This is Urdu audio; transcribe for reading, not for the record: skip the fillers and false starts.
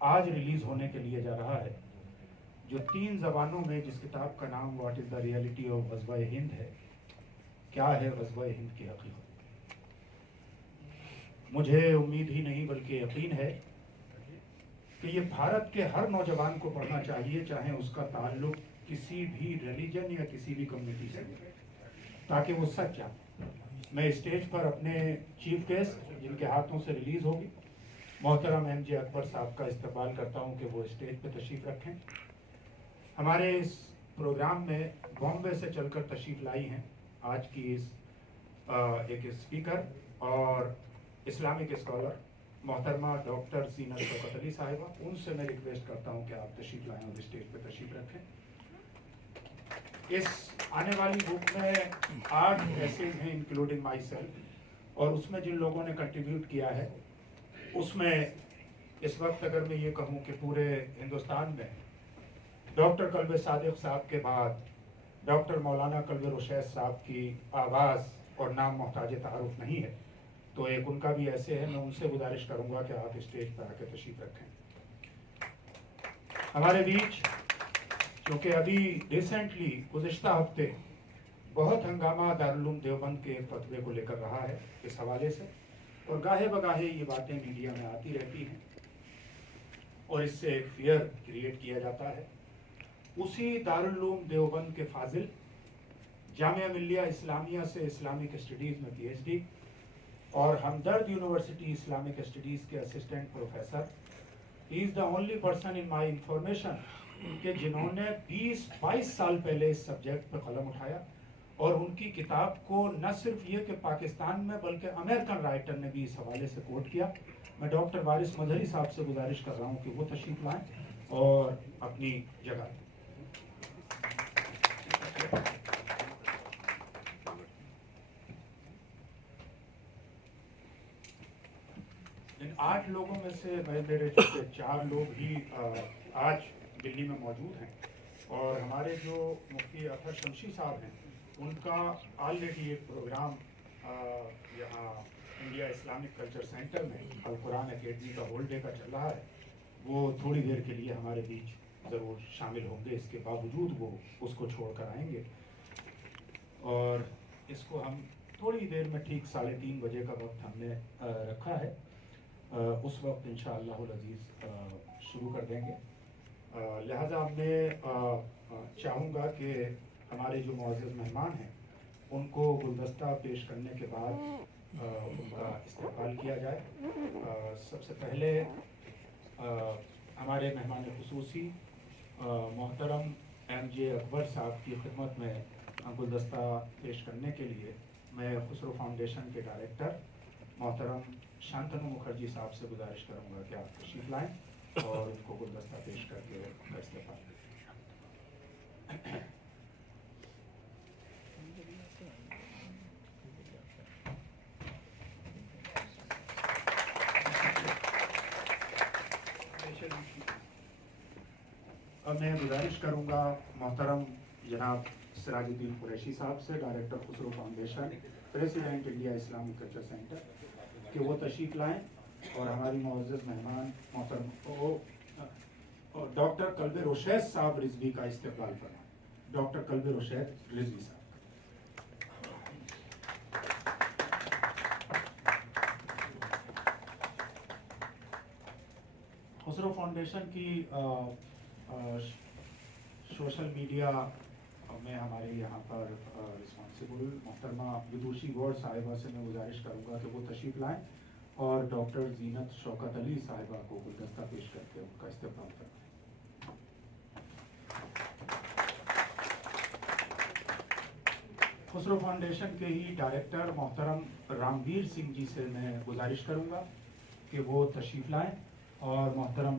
آج ریلیز ہونے کے لیے جا رہا ہے، جو 3 زبانوں میں، جس کتاب کا نام what is the reality of غزوہ ہند ہے، کیا ہے غزوہ ہند کی حقیقت۔ مجھے امید ہی نہیں بلکہ یقین ہے کہ یہ بھارت کے ہر نوجوان کو پڑھنا چاہیے، چاہے اس کا تعلق کسی بھی ریلیجن یا کسی بھی کمیونٹی سے، تاکہ وہ سچ جانے۔ میں اسٹیج پر اپنے چیف گیسٹ، جن کے ہاتھوں سے ریلیز ہوگی، محترم ایم جے اکبر صاحب کا استقبال کرتا ہوں کہ وہ اسٹیج پہ تشریف رکھیں۔ ہمارے اس پروگرام میں بامبے سے چل کر تشریف لائی ہیں آج کی اس ایک اسپیکر اور اسلامک اسکالر محترمہ ڈاکٹر زینت شوکت علی صاحبہ۔ ان سے میں ریکویسٹ کرتا ہوں کہ آپ تشریف لائیں اور اسٹیج پہ تشریف رکھیں۔ اس آنے والی بک میں 8 ایسیز ہیں انکلوڈنگ مائی سیلف، اور اس میں جن لوگوں نے کنٹریبیوٹ کیا ہے، اس میں اس وقت اگر میں یہ کہوں کہ پورے ہندوستان میں ڈاکٹر قلب صادق صاحب کے بعد ڈاکٹر مولانا قلب رشید صاحب کی آواز اور نام محتاج تعارف نہیں ہے، تو ایک ان کا بھی ایسے ہے۔ میں ان سے گزارش کروں گا کہ آپ اسٹیج پر آ کے تشریف رکھیں۔ ہمارے بیچ کیونکہ ابھی ریسنٹلی گزشتہ ہفتے بہت ہنگامہ دارالعلوم دیوبند کے فتوے کو لے کر رہا ہے اس حوالے سے، اور گاہے بگاہے یہ باتیں میڈیا میں آتی رہتی ہیں اور اس سے ایک فیئر کریٹ کیا جاتا ہے۔ اسی دارالعلوم دیوبند کے فاضل، جامعہ ملیہ اسلامیہ سے اسلامک اسٹڈیز میں پی ایچ ڈی، اور ہمدرد یونیورسٹی اسلامک اسٹڈیز کے assistant professor, he is the only person in my information کہ جنہوں نے 20-22 سال پہلے اس سبجیکٹ پہ قلم اٹھایا، اور ان کی کتاب کو نہ صرف یہ کہ پاکستان میں بلکہ امریکن رائٹر نے بھی اس حوالے سے کوٹ کیا۔ میں ڈاکٹر وارث مظہری صاحب سے گزارش کر رہا ہوں کہ وہ تشریف لائیں اور اپنی جگہ لیں۔ ان 8 لوگوں میں سے میرے 4 لوگ ہی آج دلی میں موجود ہیں، اور ہمارے جو مفتی اطہر شمشی صاحب ہیں، ان کا آلریڈی ایک پروگرام یہاں انڈیا اسلامک کلچر سینٹر میں القرآن اکیڈمی کا ہول ڈے کا چل رہا ہے، وہ تھوڑی دیر کے لیے ہمارے بیچ ضرور شامل ہوں گے۔ اس کے باوجود وہ اس کو چھوڑ کر آئیں گے، اور اس کو ہم تھوڑی دیر میں ٹھیک 3:30 بجے کا وقت ہم نے رکھا ہے، اس وقت انشاءاللہ العزیز شروع کر دیں گے۔ لہٰذا میں چاہوں گا کہ ہمارے جو معزز مہمان ہیں ان کو گلدستہ پیش کرنے کے بعد ان کا استقبال کیا جائے۔ سب سے پہلے ہمارے مہمان خصوصی محترم ایم جے اکبر صاحب کی خدمت میں گلدستہ پیش کرنے کے لیے میں خسرو فاؤنڈیشن کے ڈائریکٹر محترم شانتنو مکھرجی صاحب سے گزارش کروں گا کہ آپ تشریف لائیں اور ان کو گلدستہ پیش کر کے ان کا استقبال کریں۔ اب میں گزارش کروں گا محترم جناب سراج الدین قریشی صاحب سے، director Khusro foundation, president India Islamic culture centre, کہ وہ تشریف لائیں اور ہماری معزز مہمان محترم ڈاکٹر قلب رشید صاحب رضوی کا استقبال فرمائیں۔ ڈاکٹر قلب رشید رضوی صاحب۔ خسرو فاؤنڈیشن کی سوشل میڈیا میں ہمارے یہاں پر رسپانسیبل محترمہ ودوشی گوڑ صاحبہ سے میں گزارش کروں گا کہ وہ تشریف لائیں اور ڈاکٹر زینت شوکت علی صاحبہ کو گلدستہ پیش کر کے ان کا استقبال کریں۔ خسرو فاؤنڈیشن کے ہی ڈائریکٹر محترم رامویر سنگھ جی سے میں گزارش کروں گا کہ وہ تشریف لائیں اور محترم